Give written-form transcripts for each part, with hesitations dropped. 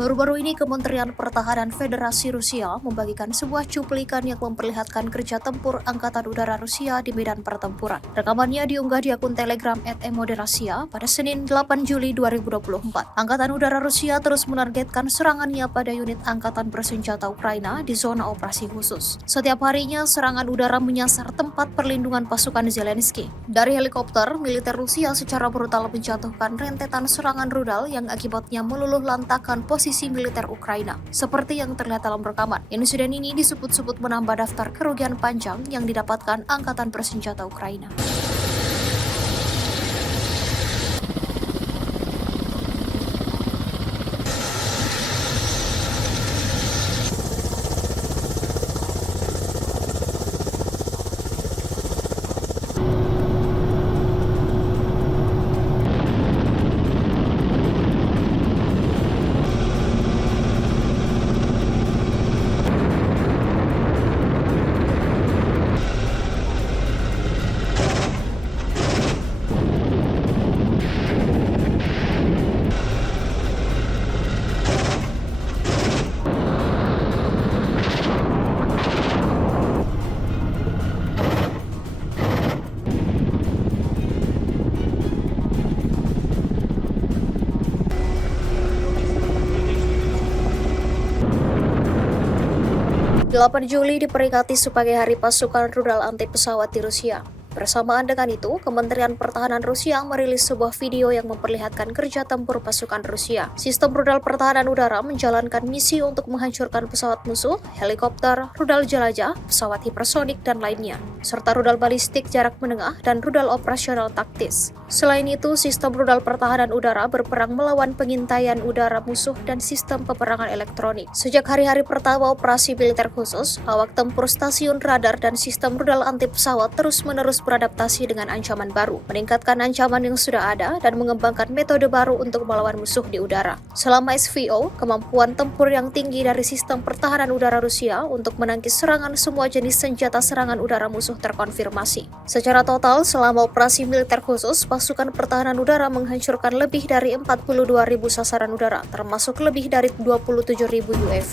Baru-baru ini Kementerian Pertahanan Federasi Rusia membagikan sebuah cuplikan yang memperlihatkan kerja tempur Angkatan Udara Rusia di medan pertempuran. Rekamannya diunggah di akun Telegram @emoderasia pada Senin 8 Juli 2024. Angkatan Udara Rusia terus menargetkan serangannya pada unit Angkatan Bersenjata Ukraina di zona operasi khusus. Setiap harinya serangan udara menyasar tempat perlindungan pasukan Zelensky. Dari helikopter, militer Rusia secara brutal menjatuhkan rentetan serangan rudal yang akibatnya meluluh lantakan posisi militer Ukraina, seperti yang terlihat dalam rekaman. Insiden ini disebut-sebut menambah daftar kerugian panjang yang didapatkan Angkatan Bersenjata Ukraina. 8 Juli diperingati sebagai Hari Pasukan Rudal Anti Pesawat di Rusia. Bersamaan dengan itu, Kementerian Pertahanan Rusia merilis sebuah video yang memperlihatkan kerja tempur pasukan Rusia. Sistem rudal pertahanan udara menjalankan misi untuk menghancurkan pesawat musuh, helikopter, rudal jelajah, pesawat hipersonik, dan lainnya, serta rudal balistik jarak menengah dan rudal operasional taktis. Selain itu, sistem rudal pertahanan udara berperang melawan pengintaian udara musuh dan sistem peperangan elektronik. Sejak hari-hari pertama operasi militer khusus, awak tempur stasiun radar dan sistem rudal anti pesawat terus-menerus beradaptasi dengan ancaman baru, meningkatkan ancaman yang sudah ada, dan mengembangkan metode baru untuk melawan musuh di udara. Selama SVO, kemampuan tempur yang tinggi dari sistem pertahanan udara Rusia untuk menangkis serangan semua jenis senjata serangan udara musuh terkonfirmasi. Secara total, selama operasi militer khusus, pasukan pertahanan udara menghancurkan lebih dari 42.000 sasaran udara, termasuk lebih dari 27.000 UAV.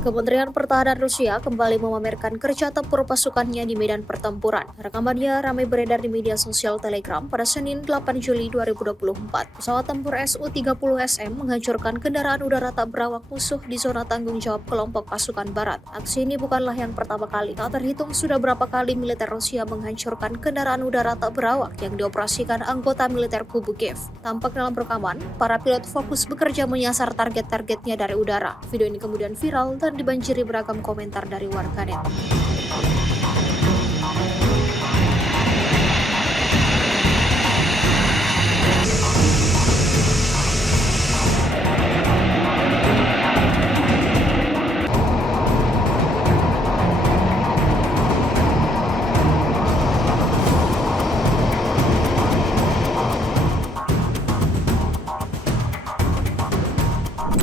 Kementerian Pertahanan Rusia kembali memamerkan kerja tempur pasukannya di medan pertempuran. Rekamannya ramai beredar di media sosial Telegram pada Senin 8 Juli 2024. Pesawat tempur Su-30SM menghancurkan kendaraan udara tak berawak musuh di zona tanggung jawab kelompok pasukan barat. Aksi ini bukanlah yang pertama kali. Tak terhitung sudah berapa kali militer Rusia menghancurkan kendaraan udara tak berawak yang dioperasikan anggota militer kubu Kiev. Tampak dalam rekaman, para pilot fokus bekerja menyasar target-targetnya dari udara. Video ini kemudian viral dan dibanjiri beragam komentar dari warganet.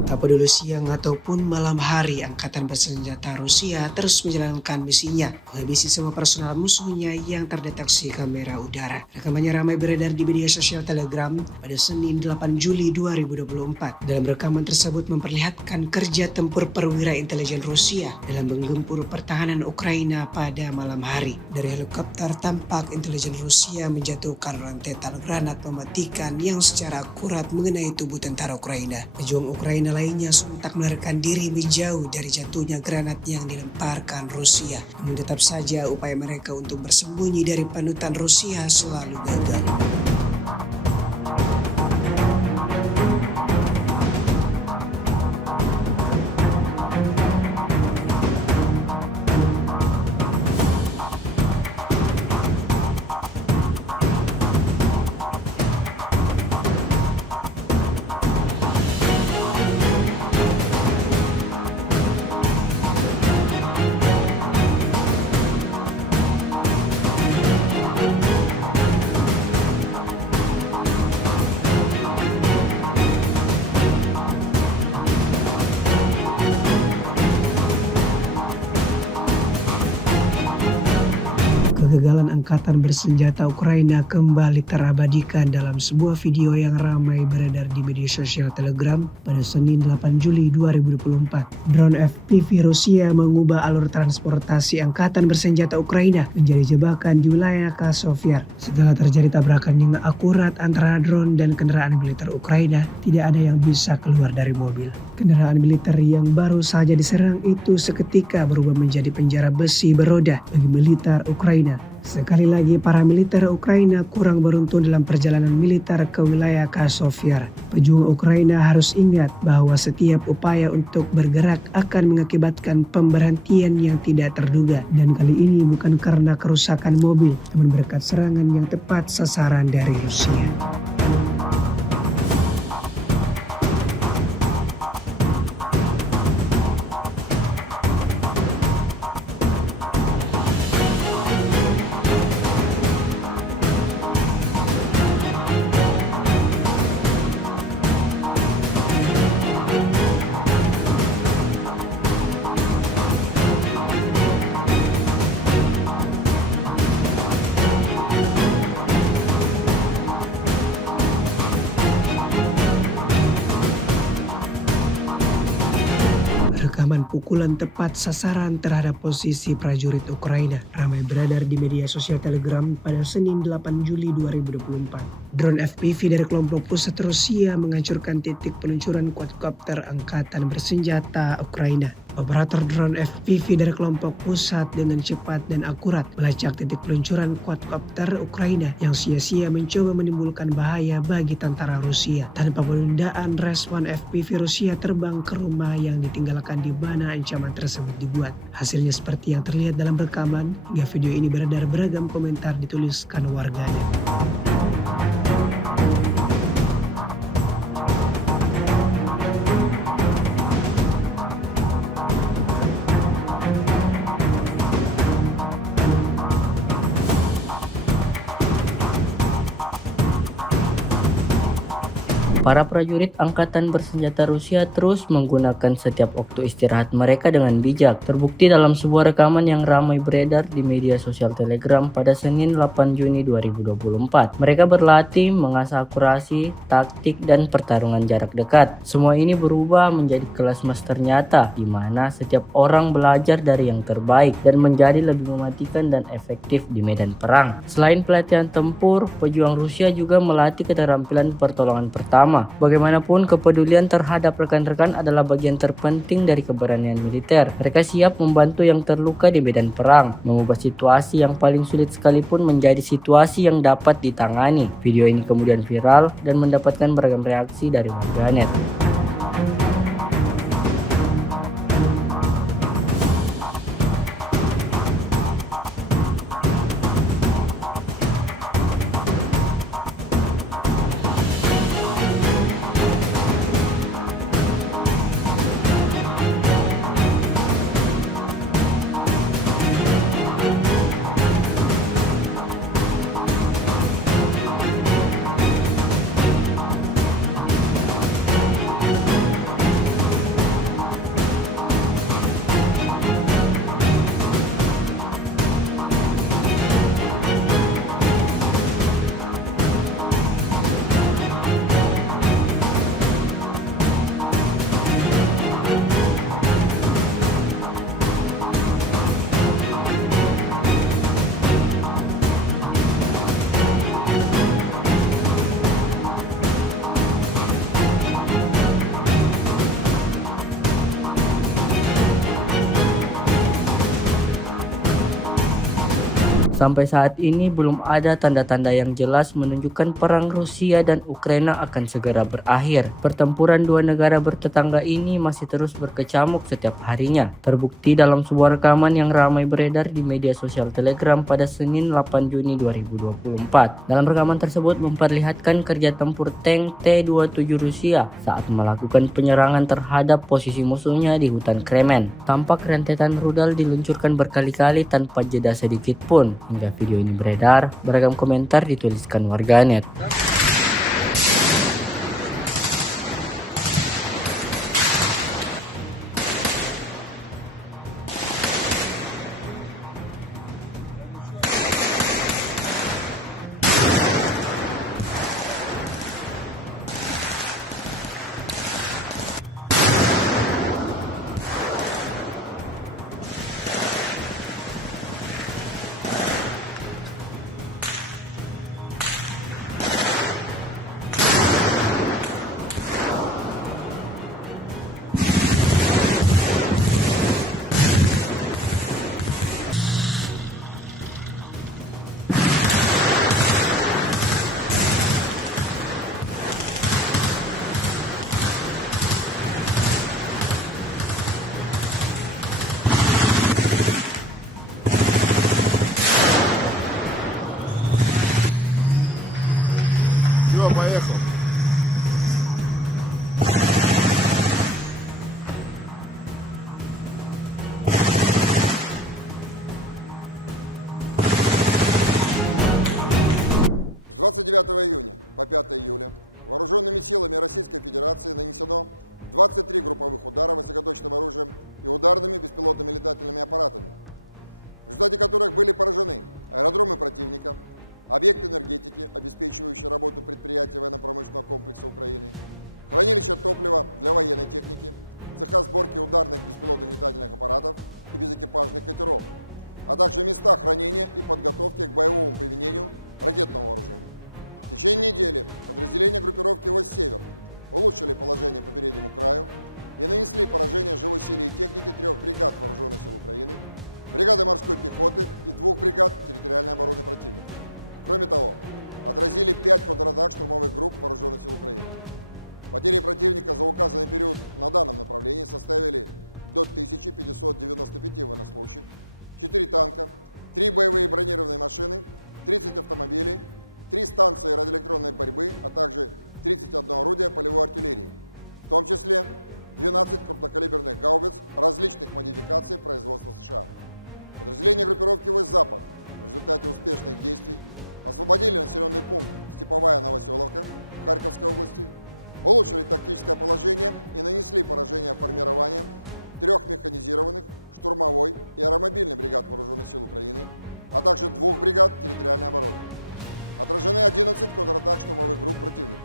Tak peduli siang ataupun malam hari, Angkatan Bersenjata Rusia terus menjalankan misinya, menghabisi semua personal musuhnya yang terdeteksi kamera udara. Rekamannya ramai beredar di media sosial Telegram pada Senin 8 Juli 2024. Dalam rekaman tersebut memperlihatkan kerja tempur perwira intelijen Rusia dalam menggempur pertahanan Ukraina pada malam hari. Dari helikopter tampak intelijen Rusia menjatuhkan rentetan granat mematikan yang secara akurat mengenai tubuh tentara Ukraina. Pejuang Ukraina lainnya sontak melarikan diri menjauh dari jatuhnya granat yang dilemparkan Rusia. Namun tetap saja upaya mereka untuk bersembunyi dari panutan Rusia selalu gagal. Angkatan Bersenjata Ukraina kembali terabadikan dalam sebuah video yang ramai beredar di media sosial Telegram pada Senin 8 Juli 2024. Drone FPV Rusia mengubah alur transportasi Angkatan Bersenjata Ukraina menjadi jebakan di wilayah Kasovyar. Setelah terjadi tabrakan yang akurat antara drone dan kendaraan militer Ukraina, tidak ada yang bisa keluar dari mobil. Kendaraan militer yang baru saja diserang itu seketika berubah menjadi penjara besi beroda bagi militer Ukraina. Sekali lagi para militer Ukraina kurang beruntung dalam perjalanan militer ke wilayah Kasovyar. Pejuang Ukraina harus ingat bahwa setiap upaya untuk bergerak akan mengakibatkan pemberhentian yang tidak terduga. Dan kali ini bukan karena kerusakan mobil, namun berkat serangan yang tepat sasaran dari Rusia. Rekaman pukulan tepat sasaran terhadap posisi prajurit Ukraina ramai beredar di media sosial Telegram pada Senin 8 Juli 2024. Drone FPV dari kelompok pusat Rusia menghancurkan titik peluncuran quadcopter Angkatan Bersenjata Ukraina. Operator drone FPV dari kelompok pusat dengan cepat dan akurat melacak titik peluncuran quadcopter Ukraina yang sia-sia mencoba menimbulkan bahaya bagi tentara Rusia. Tanpa penundaan, respon FPV Rusia terbang ke rumah yang ditinggalkan di mana ancaman tersebut dibuat. Hasilnya seperti yang terlihat dalam rekaman, hingga video ini beredar beragam komentar dituliskan warganet. Para prajurit Angkatan Bersenjata Rusia terus menggunakan setiap waktu istirahat mereka dengan bijak. Terbukti dalam sebuah rekaman yang ramai beredar di media sosial Telegram pada Senin 8 Juni 2024. Mereka berlatih, mengasah akurasi, taktik, dan pertarungan jarak dekat. Semua ini berubah menjadi kelas master nyata, di mana setiap orang belajar dari yang terbaik dan menjadi lebih mematikan dan efektif di medan perang. Selain pelatihan tempur, pejuang Rusia juga melatih keterampilan pertolongan pertama. Bagaimanapun, kepedulian terhadap rekan-rekan adalah bagian terpenting dari keberanian militer. Mereka siap membantu yang terluka di medan perang, mengubah situasi yang paling sulit sekalipun menjadi situasi yang dapat ditangani. Video ini kemudian viral dan mendapatkan beragam reaksi dari warganet. Sampai saat ini belum ada tanda-tanda yang jelas menunjukkan perang Rusia dan Ukraina akan segera berakhir. Pertempuran dua negara bertetangga ini masih terus berkecamuk setiap harinya. Terbukti dalam sebuah rekaman yang ramai beredar di media sosial Telegram pada Senin 8 Juni 2024. Dalam rekaman tersebut memperlihatkan kerja tempur tank T-27 Rusia saat melakukan penyerangan terhadap posisi musuhnya di hutan Kremen. Tampak rentetan rudal diluncurkan berkali-kali tanpa jeda sedikit pun. Hingga video ini beredar, beragam komentar dituliskan warganet. Все, поехал. С 29 июня по 5 июля вооруженными силами Российской Федерации нанесено 23 групповых удара высокоточным оружием и ударными беспилотными летательными аппаратами, в результате которых были поражены аэродромы противника, объекты энергетики, обеспечивающие работу предприятий военно-промышленного комплекса Украины, хранилища топлива для военной техники, цеха сборки ударных беспилотных летательных аппаратов и безэкипажных катеров, а также места хранения и подготовки к боевому применению ракетного вооружения. В течение недели подразделения группировки «Вось-Север» улучшили положение по переднему краю и нанесли поражение живой силе и технике 3 бригад Вооруженных сил Украины, бригады морской пехоты и 2 бригад территориальной обороны противника. Кроме того, отразили 5 контратак штурмовых групп Вооруженных сил Украины. Потери противника за указанный период на данном направлении составили до 1595 военнослужащих, 4 танка, 3 боевые бронированные машины, 30 автомобилей, 3 станции радиоэлектронной борьбы, а также 31 орудие полевой артиллерии, в том числе 12 крупнокалиберных гаубиц различных модификаций производства США. Подразделения группировки «Вось-Запад» в результате успешных действий освободили населенный пункт Степовая Новоселовка Харьковской области, улучшили тактическое положение и нанесли поражение формированием 3 механизированных, штурмовой и аэромобильной бригад Вооруженных сил Украины, а также 2 бригад территориальной обороны. Отражены 11 контратак штурмовых групп противника.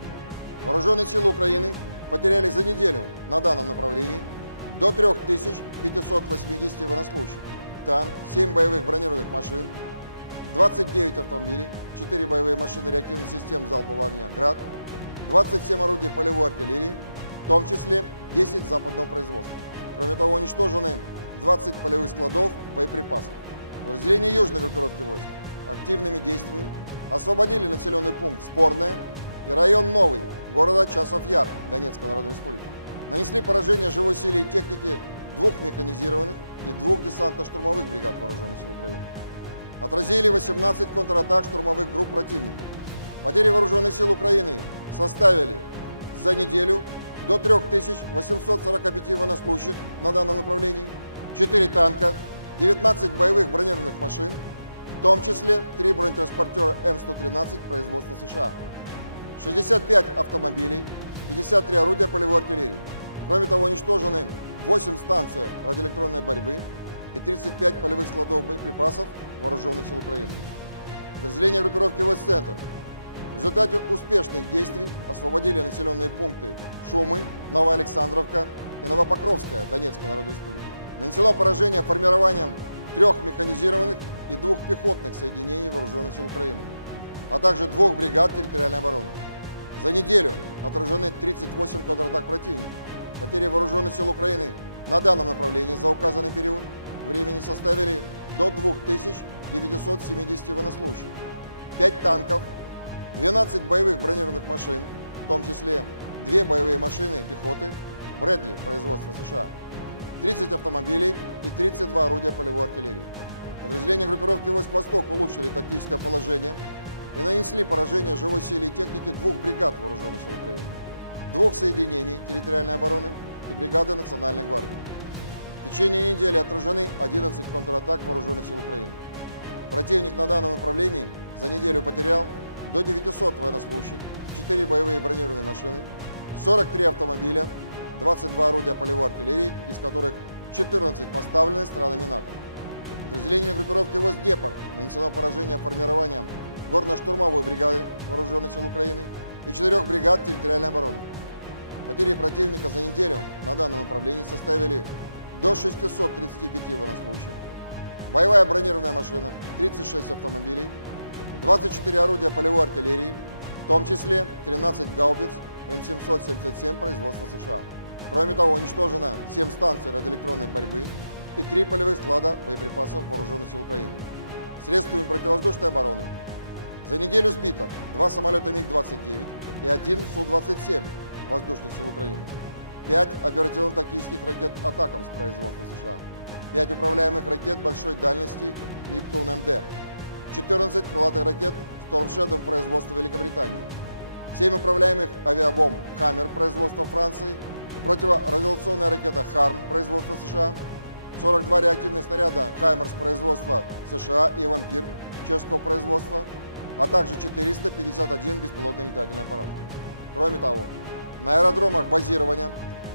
Вооруженные силы Украины потеряли за неделю на данном направлении до 3580 военнослужащих, танк, 7 боевых бронированных машин, 29 автомобилей, 4 боевые машины реактивных систем залпового огня «Град», 27 орудий полевой артиллерии, в том числе 10 западного производства. Кроме того, уничтожены 20 полевых складов боеприпасов. Подразделения южной группировки войск активными действиями освободили населенный пункт Спорное и район Новый города Часов-Яр Донецкой Народной Республики. Нанесли поражение живой силе и технике 2 механизированных и 2 десантно-штурмовых бригад Вооруженных сил Украины. Отразили 18 контратак штурмовых групп противника. Потери Вооруженных сил Украины составили за неделю до 3845 военнослужащих на данном направлении, 4 танка, 19 боевых бронированных машин, в том числе 3 бронетранспортера М113 производства США, 65 автомобилей, 53 орудия полевой артиллерии. Кроме того, уничтожены 8 станций радиоэлектронной борьбы и 35 полевых складов боеприпасов Вооруженных сил Украины. Подразделения группировки «Вось-Центр» в результате успешных действий освободили населенные пункты Шумы, Новоалександровка и Новопокровская Донецкой Народной Республики. Нанесено поражение формированием 3 механизированных и 2 пехотных соединений Вооруженных сил Украины, а также 2 бригад территориальной обороны. За неделю отражены 38 контратак противника. Потери Вооруженных сил Украины на данном направлении за указанный период времени составили до 2970 военнослужащих, 5 танков, 12 боевых бронированных машин, в том числе 2 боевые машины пехоты Брэдли производства США, 30 автомобилей и 32 орудия полевой артиллерии. Подразделения группировки войск «Восток» улучшили тактическое положение и нанесли поражение живой силе и технике 2 бригад Вооруженных сил Украины, 2 соединений территориальной обороны и бригады Национальной гвардии. В течение недели отражены 11 контратак Вооруженных сил Украины. Противник на данном направлении за неделю потерял до 900 военнослужащих, 4 боевые бронированные машины, 43 автомобиля, 22 орудия полевой артиллерии, из которых 14 поставлены странами НАТО. Подразделениями группировки войск «Днепр» нанесено поражение формированием горно-штурмовой бригады Вооруженных сил Украины и 4 бригад территориальной обороны. Потери противника за неделю на данном направлении составили до 635 военнослужащих, боевая бронированная машина, 36 автомобилей, 24 орудия полевой артиллерии, в том числе 13 гаубиц М777 производства США. Кроме того, уничтожено 7 станций радиоэлектронной борьбы и 3 полевых склада боеприпасов Вооруженных сил Украины. Средствами противовоздушной обороны за неделю сбито 2 самолета МиГ-29 и 1 Су-27 воздушных сил Украины, 5 оперативно-тактических ракет «Атакамс» производства США, 5 управляемых ракет большой дальности «Нептун МД», 14 крылатых ракет «Storm Shadow» производства Великобритании, 7 управляемых авиабомб «Хаммер» производства Франции, противорадиационная ракета «Харм» производства США, 42 реактивных снаряда «Хаймерс» производства США и «Вампир» чешского производства, а также 451 беспилотный летательный аппарат. Кроме того, на аэродромах базирования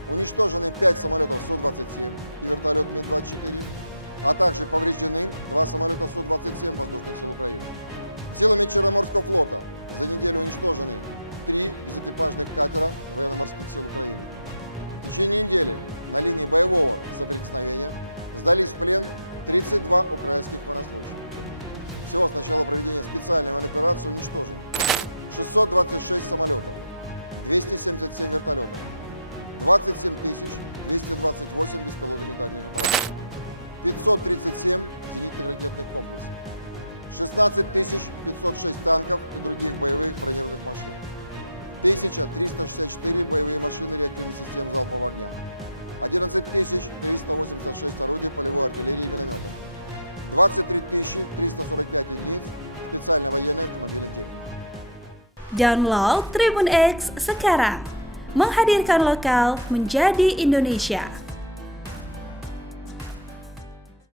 уничтожены 5 самолетов Су-27 и вертолет Ми-24, а также повреждены 2 самолета Су-27 воздушных сил Украины. Силами Черноморского флота за неделю уничтожены 3 безэкипажных катера военно-морских сил Украины. В течение недели на линии боевого соприкосновения сдались в плен 32 украинских военнослужащих. Всего с начала проведения специальной военной операции уничтожено 626 самолетов, 277 вертолетов, 27 228 беспилотных летательных аппаратов, 537 зенитных ракетных комплексов, 16 506 танков и других боевых бронированных машин, 1364 боевые машины реактивных систем залпового огня, 11 386 орудий полевой артиллерии и минометов, 23 345 единиц специальной военной автомобильной техники. Download Tribun X sekarang, menghadirkan lokal menjadi Indonesia.